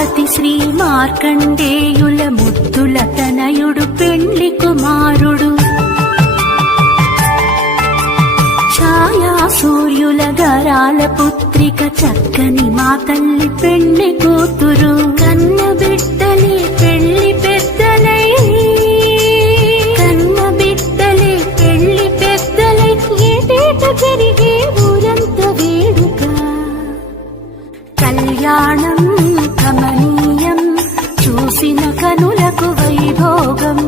పార్వతి శ్రీ మార్కండేయుల ముద్దుల తనయుడు పెండ్లి కుమారుడు. ఛాయా సూర్యుల గరాల పుత్రిక చక్కని మా తల్లి పెండ్లి కూతురు. కన్న బిడ్డలే పెళ్లి పెద్దలై, కన్న బిడ్డలే పెళ్లి పెద్దలై ఏటేట జరిగే ఊరంత వేడుక. కళ్యాణం కమనీయం చూసిన కనులకు వైభోగం.